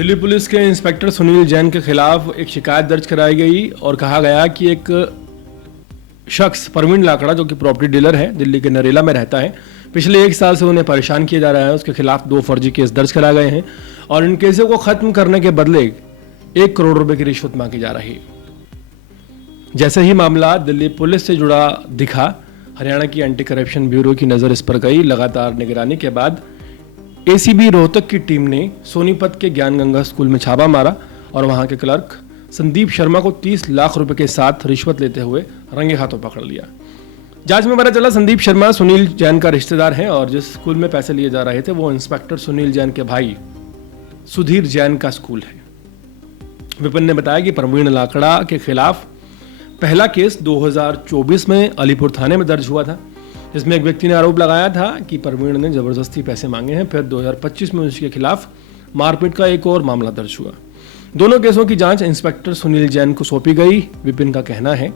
Delhi police के inspector Sunil Jain के खिलाफ एक शिकायत दर्ज कराई गई और कहा गया कि एक शख्स प्रवीण लाकड़ा जो कि प्रॉपर्टी डीलर है, दिल्ली के नरेला में रहता है, पिछले 1 साल से उन्हें परेशान किया जा रहा है। उसके खिलाफ 2 फर्जी केस दर्ज कराए गए हैं और इन केसों को खत्म करने के बदले 1 करोड़ रुपए की रिश्वत मांगी जा रही है। जैसे ही मामला दिल्ली पुलिस से जुड़ा दिखा, हरियाणा की एंटी करप्शन ब्यूरो की नज़र इस पर गई। लगातार निगरानी के बाद एसीबी रोहतक की टीम ने सोनीपत के ज्ञान गंगा स्कूल में छापा मारा और वहां के क्लर्क संदीप शर्मा को 30 लाख रुपए के साथ रिश्वत लेते हुए रंगे हाथों पकड़ लिया। जांच में पता चला संदीप शर्मा सुनील जैन का रिश्तेदार है और जिस स्कूल में पैसे लिए जा रहे थे वो इंस्पेक्टर सुनील जैन के भाई सुधीर जैन का स्कूल है। विपिन ने बताया कि प्रवीण लाकड़ा के खिलाफ पहला केस 2024 में अलीपुर थाने में दर्ज हुआ था, जिसमें एक व्यक्ति ने आरोप लगाया था कि प्रवीण ने जबरदस्ती पैसे मांगे हैं। फिर 2025 में उसके खिलाफ मारपीट का एक और मामला दर्ज हुआ। दोनों केसों की जांच इंस्पेक्टर सुनील जैन को सौंपी गई। विपिन का कहना है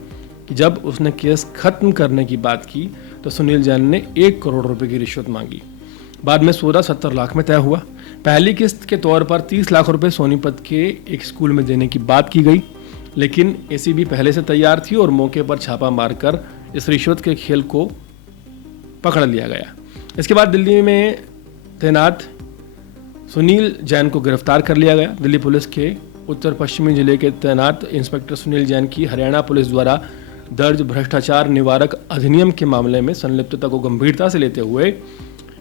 कि जब उसने केस खत्म करने की बात की तो सुनील जैन ने 1 करोड़ रुपए की रिश्वत मांगी। बाद में सौदा 70 लाख में तय हुआ। पहली किस्त के तौर पर 30 लाख रुपए सोनीपत के एक स्कूल में देने की बात की गई, लेकिन एसीबी पहले से तैयार थी और मौके पर छापा मारकर इस रिश्वत के खेल को पकड़ लिया गया। इसके बाद दिल्ली में तैनात सुनील जैन को गिरफ्तार कर लिया गया। दिल्ली पुलिस के उत्तर पश्चिमी जिले के तैनात इंस्पेक्टर सुनील जैन की हरियाणा पुलिस द्वारा दर्ज भ्रष्टाचार निवारक अधिनियम के मामले में संलिप्तता को गंभीरता से लेते हुए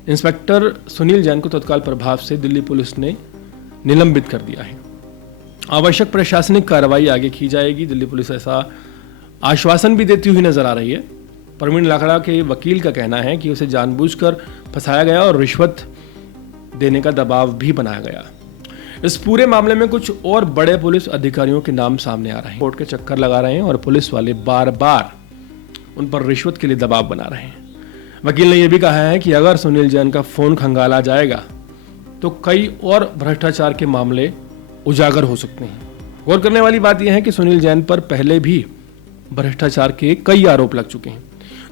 इंस्पेक्टर सुनील जैन को तत्काल प्रभाव से दिल्ली पुलिस ने निलंबित कर दिया है। आवश्यक प्रशासनिक कार्रवाई आगे की जाएगी। दिल्ली पुलिस ऐसा आश्वासन भी देती हुई नजर आ रही है। प्रवीण लाकड़ा के वकील का कहना है कि उसे जानबूझकर फंसाया गया और रिश्वत देने का दबाव भी बनाया गया। इस पूरे मामले में कुछ और बड़े पुलिस अधिकारियों के नाम सामने आ रहे हैं। कोर्ट के चक्कर लगा रहे हैं और पुलिस वाले बार बार उन पर रिश्वत के लिए दबाव बना रहे हैं। वकील ने यह भी कहा है कि अगर सुनील जैन का फोन खंगाला जाएगा तो कई और भ्रष्टाचार के मामले उजागर हो सकते हैं। गौर करने वाली बात यह है कि सुनील जैन पर पहले भी भ्रष्टाचार के कई आरोप लग चुके हैं।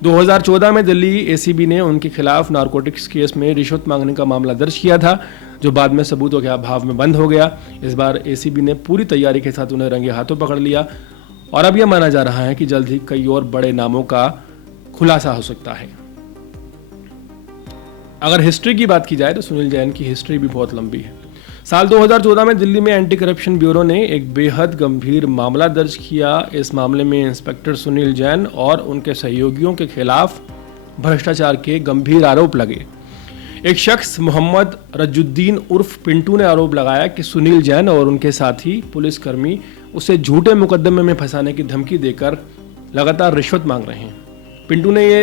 2014 में दिल्ली एसीबी ने उनके खिलाफ नारकोटिक्स केस में रिश्वत मांगने का मामला दर्ज किया था, जो बाद में सबूतों के अभाव में बंद हो गया। इस बार एसीबी ने पूरी तैयारी के साथ उन्हें रंगे हाथों पकड़ लिया और अब यह माना जा रहा है कि जल्द ही कई और बड़े नामों का खुलासा हो सकता है। अगर हिस्ट्री की बात की जाए तो सुनील जैन की हिस्ट्री भी बहुत लंबी है। साल 2014 में दिल्ली में एंटी करप्शन ब्यूरो ने एक बेहद गंभीर मामला दर्ज किया। इस मामले में इंस्पेक्टर सुनील जैन और उनके सहयोगियों के खिलाफ भ्रष्टाचार के गंभीर आरोप लगे। एक शख्स मोहम्मद रजुद्दीन उर्फ पिंटू ने आरोप लगाया कि सुनील जैन और उनके साथी पुलिसकर्मी उसे झूठे मुकदमे में फंसाने की धमकी देकर लगातार रिश्वत मांग रहे हैं। पिंटू ने ये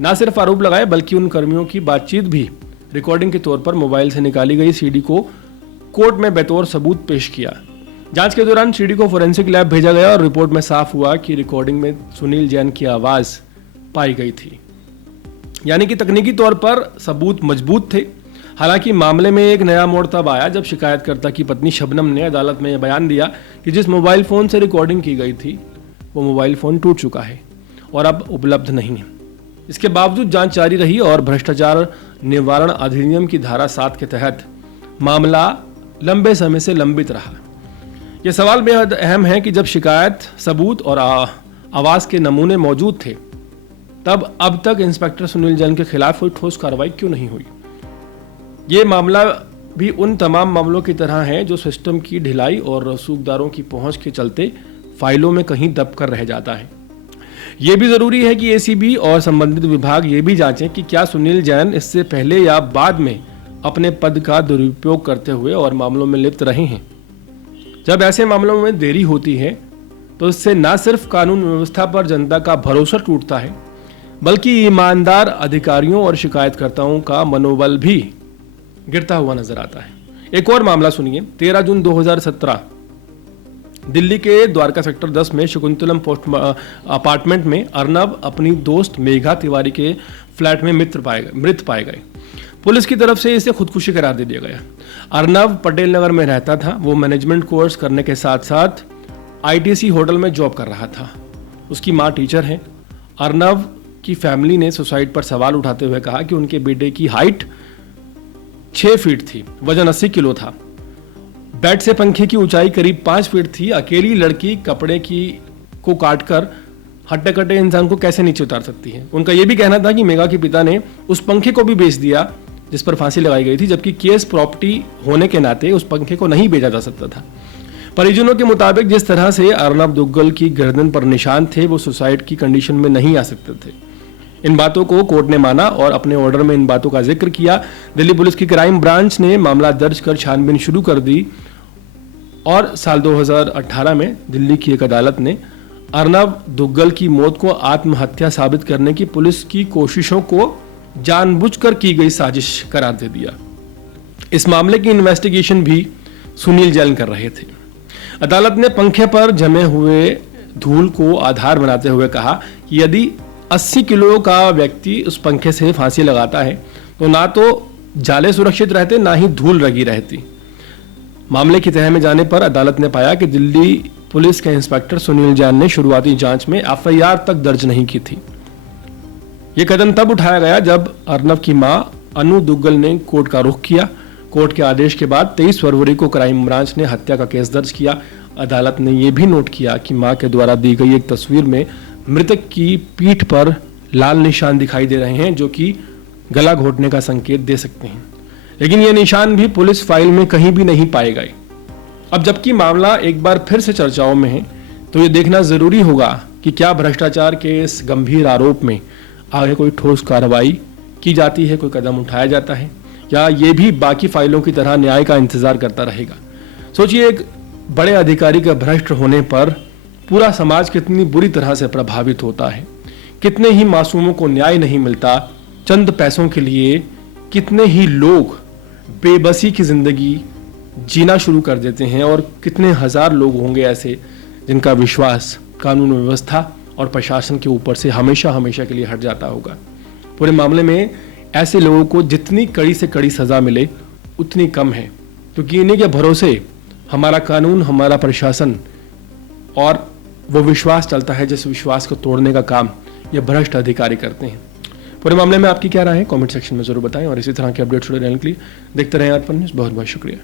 ना सिर्फ आरोप लगाए बल्कि उन कर्मियों की बातचीत भी रिकॉर्डिंग के तौर पर मोबाइल से निकाली गई सीडी को कोर्ट में बतौर सबूत पेश किया। जांच के दौरान सीडी को फोरेंसिक लैब भेजा गया और रिपोर्ट में साफ हुआ कि रिकॉर्डिंग में सुनील जैन की आवाज पाई गई थी, यानी कि तकनीकी तौर पर सबूत मजबूत थे। हालांकि मामले में एक नया मोड़ तब आया जब शिकायतकर्ता की पत्नी शबनम ने अदालत में यह बयान दिया कि जिस मोबाइल फोन से रिकॉर्डिंग की गई थी वो मोबाइल फोन टूट चुका है और अब उपलब्ध नहीं है। इसके बावजूद जांच जारी रही और भ्रष्टाचार निवारण अधिनियम की धारा 7 के तहत मामला लंबे समय से लंबित रहा। यह सवाल बेहद अहम है कि जब शिकायत, सबूत और आवाज के नमूने मौजूद थे तब अब तक इंस्पेक्टर सुनील जैन के खिलाफ कोई ठोस कार्रवाई क्यों नहीं हुई। ये मामला भी उन तमाम मामलों की तरह है जो सिस्टम की ढिलाई और रसूखदारों की पहुंच के चलते फाइलों में कहीं दब कर रह जाता है। ये भी जरूरी है कि एसीबी और संबंधित विभाग ये भी जांचें कि क्या सुनील जैन इससे पहले या बाद में अपने पद का दुरुपयोग करते हुए और मामलों में लिप्त रहे हैं। जब ऐसे मामलों में देरी होती है तो इससे न सिर्फ कानून व्यवस्था पर जनता का भरोसा टूटता है बल्कि ईमानदार अधिकारियों और शिकायतकर्ताओं का मनोबल भी गिरता हुआ नजर आता है। एक और मामला सुनिए। 13 जून 2017 दिल्ली के द्वारका सेक्टर 10 में शकुंतलम अपार्टमेंट में अर्नब अपनी दोस्त मेघा तिवारी के फ्लैट में मृत पाए गए। पुलिस की तरफ से इसे खुदकुशी करार दे दिया गया। अर्नब पटेल नगर में रहता था। वो मैनेजमेंट कोर्स करने के साथ साथ आईटीसी होटल में जॉब कर रहा था। उसकी मां टीचर है। अर्नब की फैमिली ने सुसाइड पर सवाल उठाते हुए कहा कि उनके बेटे की हाइट 6 फीट थी, वजन 80 किलो था। बेड से पंखे की ऊंचाई करीब 5 फीट थी। अकेली लड़की कपड़े को काटकर हट्टे कट्टे इंसान को कैसे नीचे उतार सकती है। उनका यह भी कहना था कि मेघा के पिता ने उस पंखे को भी बेच दिया जिस पर फांसी लगाई गई थी, जबकि केस प्रॉपर्टी होने के नाते उस पंखे को नहीं बेचा जा सकता था। परिजनों के मुताबिक जिस तरह से अर्नब दुग्गल की गर्दन पर निशान थे वो सुसाइड की कंडीशन में नहीं आ सकते थे। इन बातों को कोर्ट ने माना और अपने ऑर्डर में इन बातों का जिक्र किया। दिल्ली पुलिस की क्राइम ब्रांच ने मामला दर्ज कर छानबीन शुरू कर दी और साल 2018 में दिल्ली की एक अदालत ने अर्नब दुग्गल की मौत को आत्महत्या साबित करने की पुलिस की कोशिशों को जानबूझकर की गई साजिश करार दे दिया। इस मामले की इन्वेस्टिगेशन भी सुनील जैन कर रहे थे। अदालत ने पंखे पर जमे हुए धूल को आधार बनाते हुए कहा कि यदि 80 किलो का व्यक्ति उस पंखे से फांसी लगाता है तो ना तो जाले सुरक्षित रहते ना ही धूल लगी रहती। मामले की तह में जाने पर अदालत ने पाया कि दिल्ली पुलिस के इंस्पेक्टर सुनील जैन ने शुरुआती जांच में एफआईआर तक दर्ज नहीं की थी। यह कदम तब उठाया गया जब अर्नब की मां अनु दुग्गल ने कोर्ट का रुख किया। कोर्ट के आदेश के बाद 23 फरवरी को क्राइम ब्रांच ने हत्या का केस दर्ज किया। अदालत ने यह भी नोट किया कि मां के द्वारा दी गई एक तस्वीर में मृतक की पीठ पर लाल निशान दिखाई दे रहे हैं जो कि गला घोटने का संकेत दे सकते हैं, लेकिन ये निशान भी पुलिस फाइल में कहीं भी नहीं पाए गए। अब जबकि मामला एक बार फिर से चर्चाओं में है तो ये देखना जरूरी होगा कि क्या भ्रष्टाचार के इस गंभीर आरोप में आगे कोई ठोस कार्रवाई की जाती है, कोई कदम उठाया जाता है, या ये भी बाकी फाइलों की तरह न्याय का इंतजार करता रहेगा। सोचिए, एक बड़े अधिकारी का भ्रष्ट होने पर पूरा समाज कितनी बुरी तरह से प्रभावित होता है। कितने ही मासूमों को न्याय नहीं मिलता चंद पैसों के लिए। कितने ही लोग बेबसी की जिंदगी जीना शुरू कर देते हैं और कितने हजार लोग होंगे ऐसे जिनका विश्वास कानून व्यवस्था और प्रशासन के ऊपर से हमेशा हमेशा के लिए हट जाता होगा। पूरे मामले में ऐसे लोगों को जितनी कड़ी से कड़ी सजा मिले उतनी कम है, क्योंकि इन्हीं के भरोसे हमारा कानून, हमारा प्रशासन और वो विश्वास चलता है जिस विश्वास को तोड़ने का काम ये भ्रष्ट अधिकारी करते हैं। पूरे मामले में आपकी क्या राय है कमेंट सेक्शन में जरूर बताएं और इसी तरह के अपडेट्स रहने के लिए देखते रहें अर्पण न्यूज़। बहुत बहुत शुक्रिया।